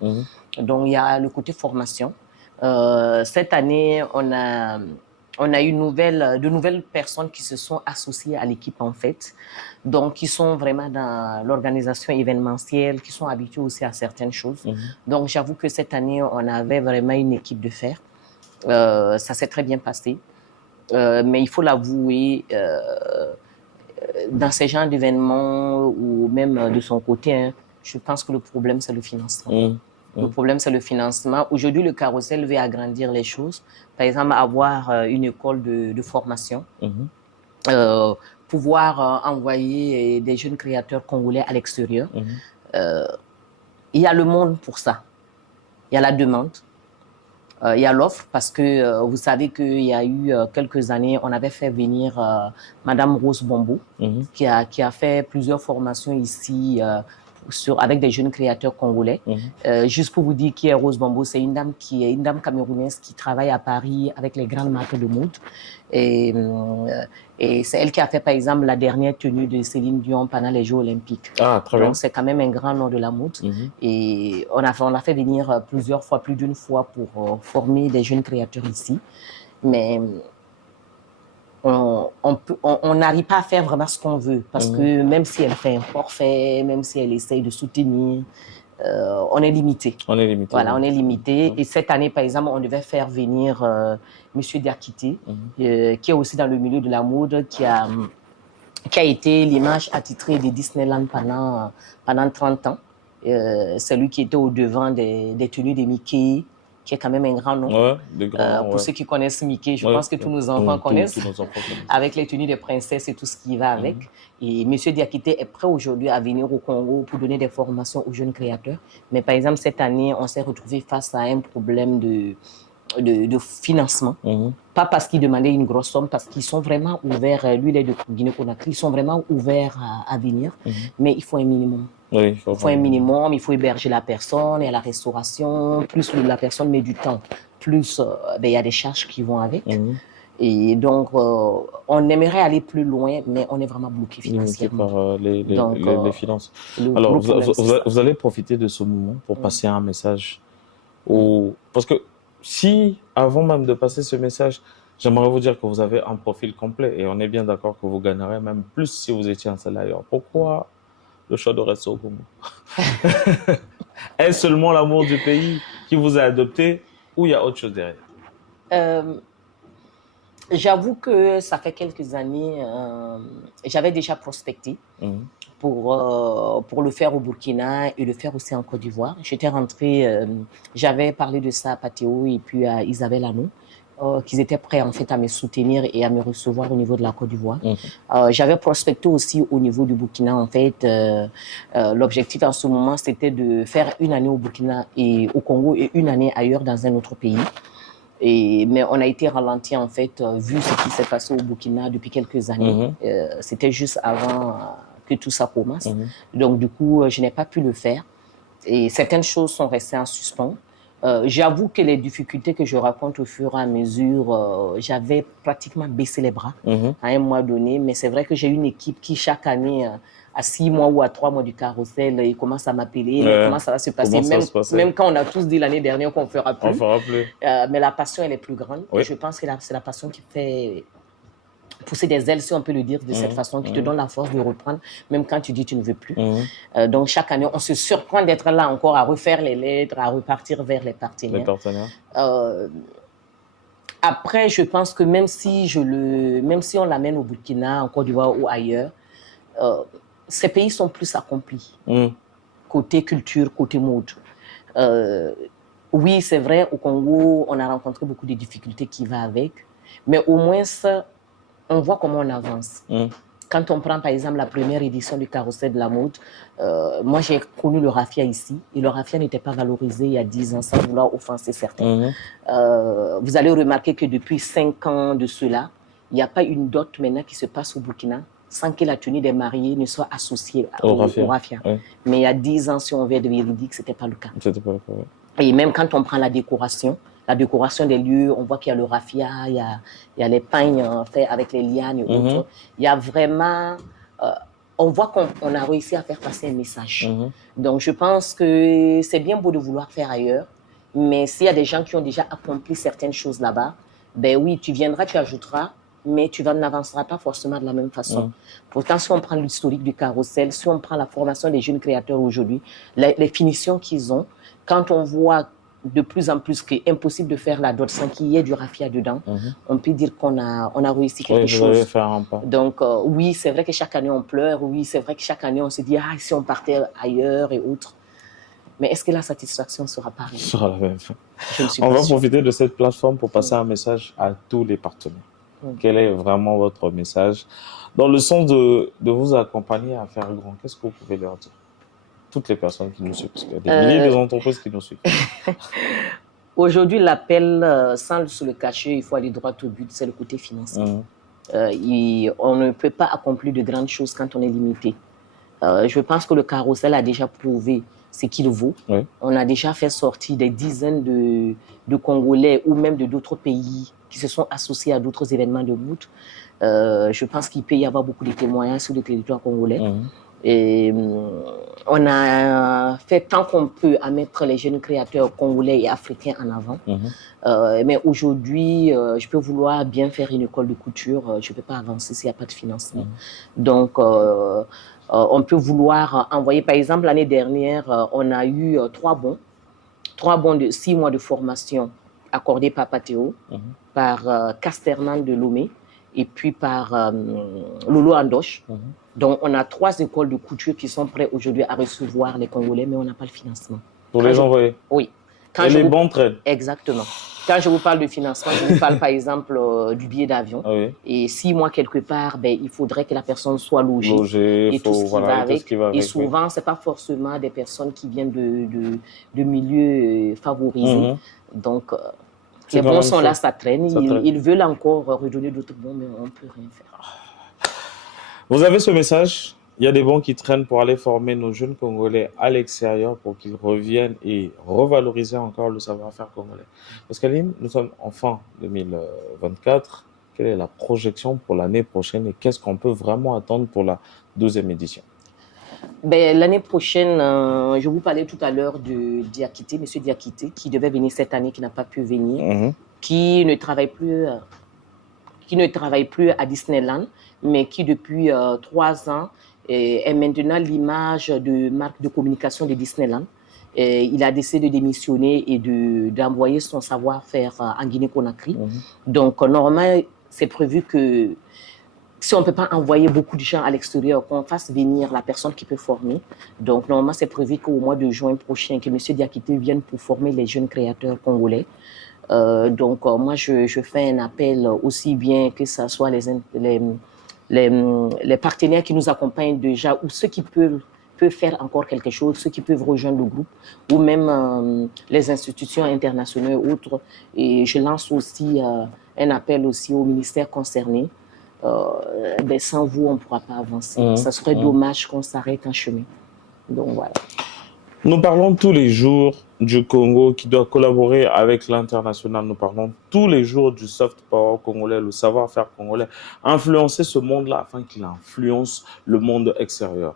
Donc il y a le côté formation. Cette année, on a eu de nouvelles personnes qui se sont associées à l'équipe en fait, donc qui sont vraiment dans l'organisation événementielle, qui sont habitués aussi à certaines choses. Donc j'avoue que cette année, on avait vraiment une équipe de fer. Ça s'est très bien passé, mais il faut l'avouer, dans ces genres d'événements ou même de son côté, je pense que le problème, c'est le financement. Le problème, c'est le financement. Aujourd'hui, le carrousel veut agrandir les choses. Par exemple, avoir une école de formation, pouvoir envoyer des jeunes créateurs congolais à l'extérieur. Il y a le monde pour ça. Il y a la demande. Il y a l'offre parce que vous savez qu'il y a eu quelques années, on avait fait venir Madame Rose Bombo, qui a fait plusieurs formations ici avec des jeunes créateurs congolais. Juste pour vous dire qui est Rose Bombo, c'est une dame camerounaise qui travaille à Paris avec les grandes marques de mode. Et c'est elle qui a fait, par exemple, la dernière tenue de Céline Dion pendant les Jeux Olympiques. Ah, très bien. Donc, c'est quand même un grand nom de la mode. Et on a fait venir plusieurs fois, plus d'une fois, pour former des jeunes créateurs ici. Mais on n'arrive pas à faire vraiment ce qu'on veut. Parce que même si elle fait un forfait, même si elle essaye de soutenir, on est limité. Voilà, on est limité. Et cette année, par exemple, on devait faire venir Monsieur Diakité, qui est aussi dans le milieu de la mode, qui a été l'image attitrée de Disneyland pendant 30 ans. C'est lui qui était au devant des tenues de Mickey, qui est quand même un grand nom. Pour ceux qui connaissent Mickey, je pense que tous nos enfants connaissent, avec les tenues des princesses et tout ce qui va avec. Et M. Diakité est prêt aujourd'hui à venir au Congo pour donner des formations aux jeunes créateurs. Mais par exemple, cette année, on s'est retrouvé face à un problème de financement. Pas parce qu'ils demandaient une grosse somme, parce qu'ils sont vraiment ouverts, lui il est de Guinée-Conakry, ils sont vraiment ouverts à venir, mais il faut un minimum. Il faut un minimum, il faut héberger la personne, et à la restauration, plus la personne met du temps, plus il y a des charges qui vont avec. Et donc, on aimerait aller plus loin, mais on est vraiment bloqué financièrement. Par les finances. Alors, vous allez profiter de ce moment pour passer un message parce que si, avant même de passer ce message, j'aimerais vous dire que vous avez un profil complet et on est bien d'accord que vous gagnerez même plus si vous étiez installé ailleurs. Pourquoi le choix de rester au Congo? Est-ce seulement l'amour du pays qui vous a adopté ou il y a autre chose derrière? J'avoue que ça fait quelques années, j'avais déjà prospecté pour le faire au Burkina et le faire aussi en Côte d'Ivoire. J'étais rentrée, j'avais parlé de ça à Patéo et puis à Isabelle Anou, qu'ils étaient prêts en fait à me soutenir et à me recevoir au niveau de la Côte d'Ivoire. J'avais prospecté aussi au niveau du Burkina en fait. L'objectif en ce moment c'était de faire une année au Burkina et au Congo et une année ailleurs dans un autre pays. Mais on a été ralenti en fait, vu ce qui s'est passé au Burkina depuis quelques années. C'était juste avant que tout ça commence. Donc du coup, je n'ai pas pu le faire. Et certaines choses sont restées en suspens. J'avoue que les difficultés que je raconte au fur et à mesure, j'avais pratiquement baissé les bras à un mois donné. Mais c'est vrai que j'ai une équipe qui chaque année, à 6 mois ou à 3 mois du carrousel, ils commencent à m'appeler. Comment ça va se passer, même quand on a tous dit l'année dernière qu'on ne fera plus. Mais la passion, elle est plus grande. Et je pense que c'est la passion qui fait pousser des ailes, si on peut le dire de cette façon, qui te donne la force de reprendre, même quand tu dis tu ne veux plus. Donc chaque année, on se surprend d'être là encore à refaire les lettres, à repartir vers les partenaires. Après, je pense que même si on l'amène au Burkina, en Côte d'Ivoire ou ailleurs, ces pays sont plus accomplis côté culture, côté mode. Oui, c'est vrai, au Congo, on a rencontré beaucoup de difficultés qui vont avec, mais au moins on voit comment on avance. Quand on prend par exemple la première édition du Carrousel de la mode, moi j'ai connu le raffia ici et le raffia n'était pas valorisé il y a 10 ans sans vouloir offenser certains. Vous allez remarquer que depuis 5 ans de cela, il n'y a pas une dot maintenant qui se passe au Burkina sans que la tenue des mariés ne soit associée au raffia. Mais il y a 10 ans, si on veut être véridique, ce n'était pas le cas. Et même quand on prend la décoration des lieux, on voit qu'il y a le raffia, il y a les pagnes faits avec les lianes et autres. Il y a vraiment... on voit qu'on a réussi à faire passer un message. Donc, je pense que c'est bien beau de vouloir faire ailleurs, mais s'il y a des gens qui ont déjà accompli certaines choses là-bas, ben oui, tu viendras, tu ajouteras, mais tu n'avanceras pas forcément de la même façon. Pourtant, si on prend l'historique du carrousel, si on prend la formation des jeunes créateurs aujourd'hui, les finitions qu'ils ont, quand on voit de plus en plus qu'il est impossible de faire la dot sans qu'il y ait du raffia dedans, on peut dire qu'on a réussi quelque chose. Faire un pas. Donc oui, c'est vrai que chaque année on pleure, oui, c'est vrai que chaque année on se dit « si on partait ailleurs et autres ». Mais est-ce que la satisfaction sera pareille? Sera la même. On va profiter de cette plateforme pour passer un message à tous les partenaires. Quel est vraiment votre message dans le sens de vous accompagner à faire grand? Qu'est-ce que vous pouvez leur dire? Toutes les personnes qui nous suivent, parce qu'il y a des milliers d'entreprises qui nous suivent. Aujourd'hui, l'appel, sans se le cacher, il faut aller droit au but, c'est le côté financier. On ne peut pas accomplir de grandes choses quand on est limité. Je pense que le carrousel a déjà prouvé ce qu'il vaut. On a déjà fait sortir des dizaines de Congolais ou même d'autres pays qui se sont associés à d'autres événements de mode. Je pense qu'il peut y avoir beaucoup de témoignages sur le territoire congolais. Et on a fait tant qu'on peut à mettre les jeunes créateurs congolais et africains en avant. Mais aujourd'hui, je peux vouloir bien faire une école de couture, je ne peux pas avancer s'il n'y a pas de financement. Donc, on peut vouloir envoyer, par exemple, l'année dernière, on a eu 3 bons de 6 mois de formation accordés par Patéo, par Casterman de Lomé et puis par Lolo Andoche. Donc, on a 3 écoles de couture qui sont prêtes aujourd'hui à recevoir les Congolais, mais on n'a pas le financement. Pour les envoyer? Oui. Et les bons traînent? Exactement. Quand je vous parle de financement, je vous parle par exemple du billet d'avion. Oui. Et 6 mois quelque part, il faudrait que la personne soit logée. Et tout ce qui va avec. Et souvent, ce n'est pas forcément des personnes qui viennent de milieux favorisés. Donc, les bons sont là, ça traîne. Ils veulent encore redonner d'autres bons, mais on ne peut rien faire. Vous avez ce message? Il y a des bons qui traînent pour aller former nos jeunes Congolais à l'extérieur pour qu'ils reviennent et revaloriser encore le savoir-faire congolais. Pascaline, nous sommes en fin 2024. Quelle est la projection pour l'année prochaine et qu'est-ce qu'on peut vraiment attendre pour la 12e édition? L'année prochaine, je vous parlais tout à l'heure de Diakité, M. Diakité, qui devait venir cette année, qui n'a pas pu venir, qui ne travaille plus à Disneyland, mais qui depuis 3 ans est maintenant l'image de marque de communication de Disneyland. Il a décidé de démissionner et d'envoyer son savoir-faire en Guinée-Conakry. Donc, normalement, c'est prévu que si on ne peut pas envoyer beaucoup de gens à l'extérieur, qu'on fasse venir la personne qui peut former. Donc, normalement, c'est prévu qu'au mois de juin prochain, que M. Diakité vienne pour former les jeunes créateurs congolais. Donc, moi, je fais un appel aussi bien que ce soit les partenaires qui nous accompagnent déjà ou ceux qui peuvent faire encore quelque chose, ceux qui peuvent rejoindre le groupe ou même les institutions internationales et autres. Et je lance aussi un appel aussi aux ministères concernés. Sans vous, on ne pourra pas avancer. Ça serait dommage qu'on s'arrête en chemin. Donc voilà. Nous parlons tous les jours du Congo qui doit collaborer avec l'international. Nous parlons tous les jours du soft power congolais, le savoir-faire congolais, influencer ce monde-là afin qu'il influence le monde extérieur.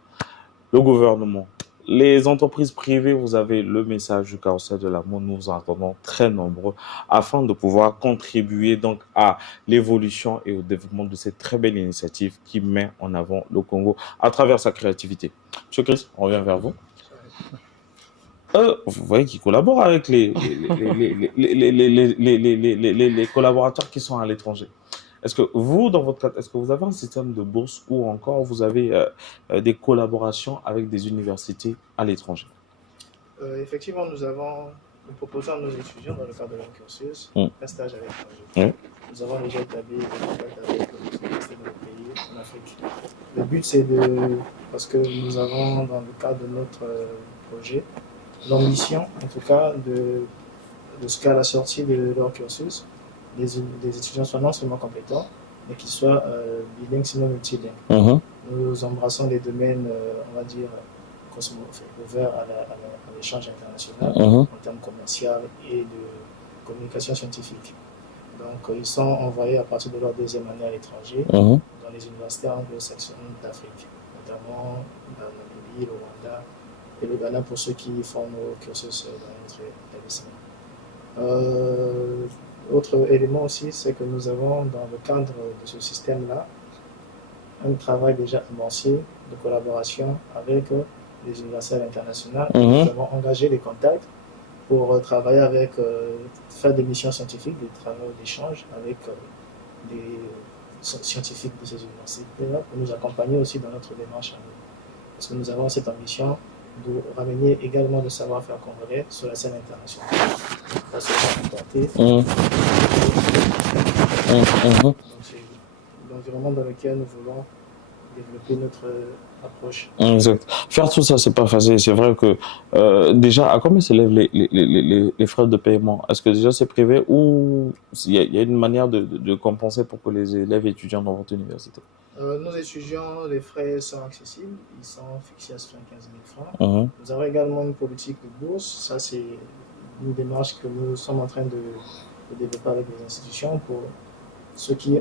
Le gouvernement, les entreprises privées, vous avez le message du carrousel de l'amour. Nous vous entendons très nombreux afin de pouvoir contribuer donc à l'évolution et au développement de cette très belle initiative qui met en avant le Congo à travers sa créativité. Monsieur Chris, on revient vers vous. Vous voyez qu'ils collaborent avec les collaborateurs qui sont à l'étranger. Est-ce que vous, dans votre cadre, est-ce que vous avez un système de bourse ou encore vous avez des collaborations avec des universités à l'étranger? Effectivement, nous proposons à nos étudiants dans le cadre de leur cursus un stage à l'étranger. Nous avons déjà établi des contacts avec les universités de nos pays en Afrique. Le but, c'est parce que nous avons dans le cadre de notre projet, l'ambition, en tout cas, de ce qu'à la sortie de leur cursus, des étudiants soient non seulement compétents, mais qu'ils soient bilingues, sinon multilingues. Nous embrassons des domaines, on va dire, ouverts à l'échange international en termes commerciaux et de communication scientifique. Donc, ils sont envoyés à partir de leur 2e année à l'étranger dans les universités anglo-saxonnes d'Afrique, notamment la Namibie, le Rwanda et le Ghana pour ceux qui font nos cursus dans notre établissement. Autre élément aussi, c'est que nous avons dans le cadre de ce système-là un travail déjà amorcé de collaboration avec les universités internationales. Nous avons engagé des contacts pour travailler avec, faire des missions scientifiques, des travaux d'échange avec des scientifiques de ces universités-là pour nous accompagner aussi dans notre démarche à nous. Parce que nous avons cette ambition de ramener également le savoir-faire congolais sur la scène internationale. Ça, c'est importé. Donc, c'est l'environnement dans lequel nous voulons développer notre approche. Exact. Faire tout ça, c'est pas facile. C'est vrai que déjà, à combien s'élèvent les frais de paiement? Est-ce que déjà c'est privé ou il y a une manière de compenser pour que les élèves étudiants dans votre université? Nos étudiants, les frais sont accessibles, ils sont fixés à 75 000 francs. Nous avons également une politique de bourse. Ça, c'est une démarche que nous sommes en train de développer avec les institutions pour ceux qui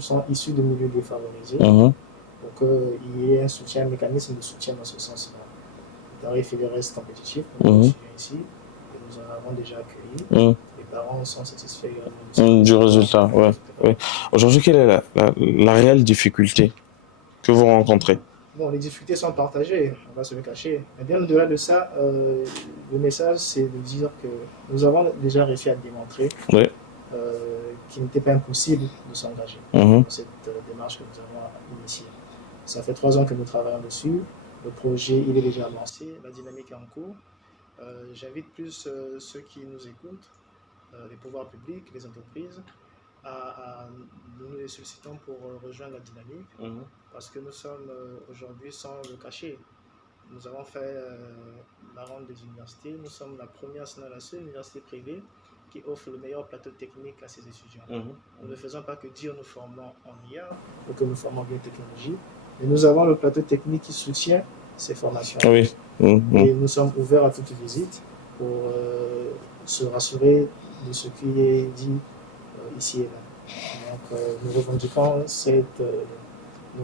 sont issus de milieux défavorisés, pour qu'il y ait un mécanisme de soutien dans ce sens-là. Le tarif reste compétitif pour les étudiants ici, et nous en avons déjà accueilli. Les parents sont satisfaits également du résultat. Ouais. Aujourd'hui, quelle est la réelle difficulté que vous rencontrez? Bon, les difficultés sont partagées, on va se le cacher. Mais bien au-delà de ça, le message, c'est de dire que nous avons déjà réussi à démontrer qu'il n'était pas impossible de s'engager dans cette démarche que nous avons initiée. Ça fait 3 ans que nous travaillons dessus. Le projet, il est déjà avancé, la dynamique est en cours. J'invite plus ceux qui nous écoutent, les pouvoirs publics, les entreprises, nous les sollicitons pour rejoindre la dynamique, parce que nous sommes aujourd'hui, sans le cacher, nous avons fait la ronde des universités. Nous sommes la première, sinon la seule université privée qui offre le meilleur plateau technique à ses étudiants. Nous ne faisons pas que dire nous formons en IA ou que nous formons en biotechnologie, mais nous avons le plateau technique qui soutient ces formations. Oui. Et nous sommes ouverts à toute visite pour se rassurer de ce qui est dit ici et là. Donc, nous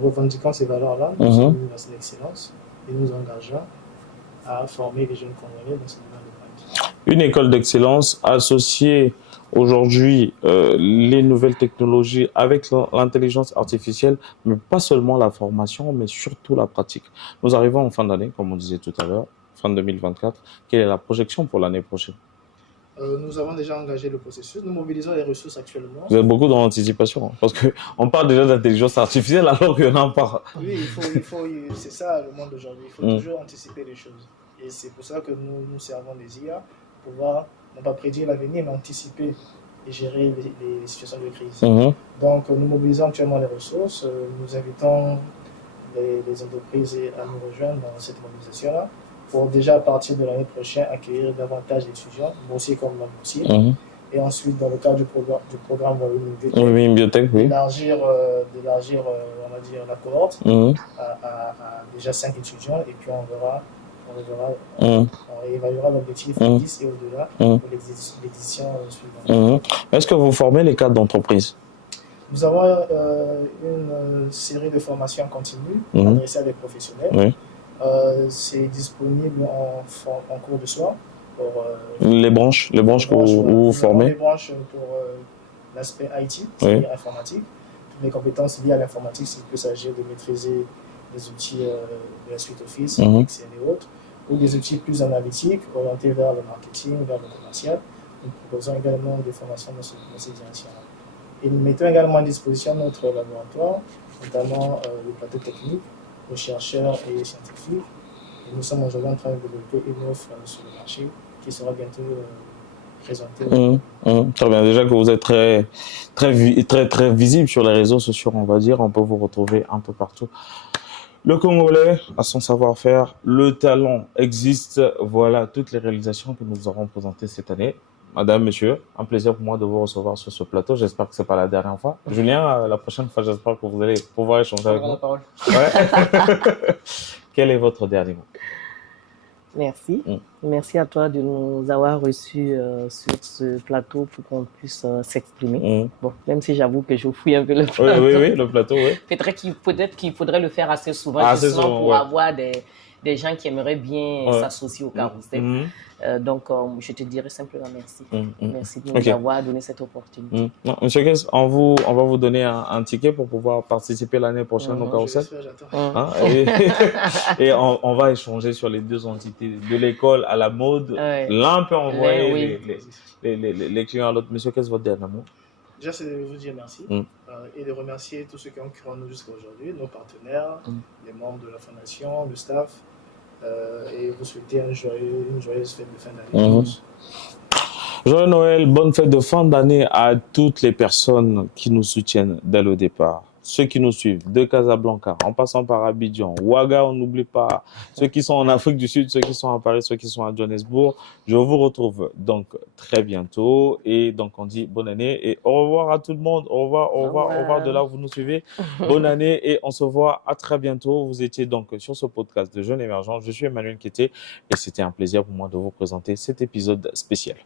revendiquons ces valeurs-là, nous sommes une université d'excellence et nous engageons à former les jeunes Congolais dans ce domaine de pratique. Une école d'excellence associée aujourd'hui les nouvelles technologies avec l'intelligence artificielle, mais pas seulement la formation, mais surtout la pratique. Nous arrivons en fin d'année, comme on disait tout à l'heure, fin 2024. Quelle est la projection pour l'année prochaine? Nous avons déjà engagé le processus. Nous mobilisons les ressources actuellement. Vous êtes beaucoup dans l'anticipation, hein, parce qu'on parle déjà d'intelligence artificielle alors qu'il y en a pas. Oui, c'est ça le monde d'aujourd'hui. Il faut toujours anticiper les choses. Et c'est pour ça que nous servons des IA pour pouvoir, non pas prédire l'avenir, mais anticiper et gérer les situations de crise. Donc, nous mobilisons actuellement les ressources. Nous invitons les entreprises à nous rejoindre dans cette mobilisation-là pour déjà, à partir de l'année prochaine, accueillir davantage d'étudiants, boursiers comme non boursiers. Et ensuite, dans le cadre du programme biotech, d'élargir on va dire, la cohorte à déjà 5 étudiants, et puis on évaluera l'objectif de 10 et au-delà pour l'édition suivante. Est-ce que vous formez les cadres d'entreprise? Nous avons une série de formations continues adressées à des professionnels. C'est disponible en cours de soir. Pour, les branches que vous formez? Les branches pour l'aspect IT, c'est-à-dire informatique. Toutes les compétences liées à l'informatique, s'il peut s'agir de maîtriser les outils de la suite Office, Excel et autres, ou des outils plus analytiques, orientés vers le marketing, vers le commercial. Nous proposons également des formations dans ces directions-là. Et nous mettons également à disposition notre laboratoire, notamment le plateau technique, aux chercheurs et scientifiques. Et nous sommes aujourd'hui en train de développer une offre sur le marché qui sera bientôt présentée. Très bien. Déjà que vous êtes très visible sur les réseaux sociaux, on va dire, on peut vous retrouver un peu partout. Le Congolais a son savoir-faire, le talent existe. Voilà toutes les réalisations que nous aurons présentées cette année. Madame, monsieur, un plaisir pour moi de vous recevoir sur ce plateau. J'espère que ce n'est pas la dernière fois. Julien, la prochaine fois, j'espère que vous allez pouvoir échanger avec nous. Quel est votre dernier mot? Merci. Merci à toi de nous avoir reçus sur ce plateau pour qu'on puisse s'exprimer. Bon, même si j'avoue que je fouille un peu le plateau. Oui, le plateau, oui. Peut-être qu'il faudrait le faire assez souvent, justement pour avoir des gens qui aimeraient bien s'associer au carrousel. Donc, je te dirais simplement merci. Merci de nous avoir donné cette opportunité. Monsieur Kess, on va vous donner un ticket pour pouvoir participer l'année prochaine au carrousel. Et on va échanger sur les deux entités, de l'école à la mode. L'un peut envoyer les clients à l'autre. Monsieur Kess, votre dernier mot? Déjà, c'est de vous dire merci et de remercier tous ceux qui ont cru en nous jusqu'à aujourd'hui, nos partenaires, les membres de la fondation, le staff, et vous souhaiter une joyeuse fête de fin d'année. Joyeux Noël, bonne fête de fin d'année à toutes les personnes qui nous soutiennent dès le départ. Ceux qui nous suivent de Casablanca, en passant par Abidjan, Ouaga, on n'oublie pas, ceux qui sont en Afrique du Sud, ceux qui sont à Paris, ceux qui sont à Johannesburg. Je vous retrouve donc très bientôt et donc on dit bonne année et au revoir à tout le monde. Au revoir de là où vous nous suivez. Bonne année et on se voit à très bientôt. Vous étiez donc sur ce podcast de Jeunes Émergents. Je suis Emmanuel Kété et c'était un plaisir pour moi de vous présenter cet épisode spécial.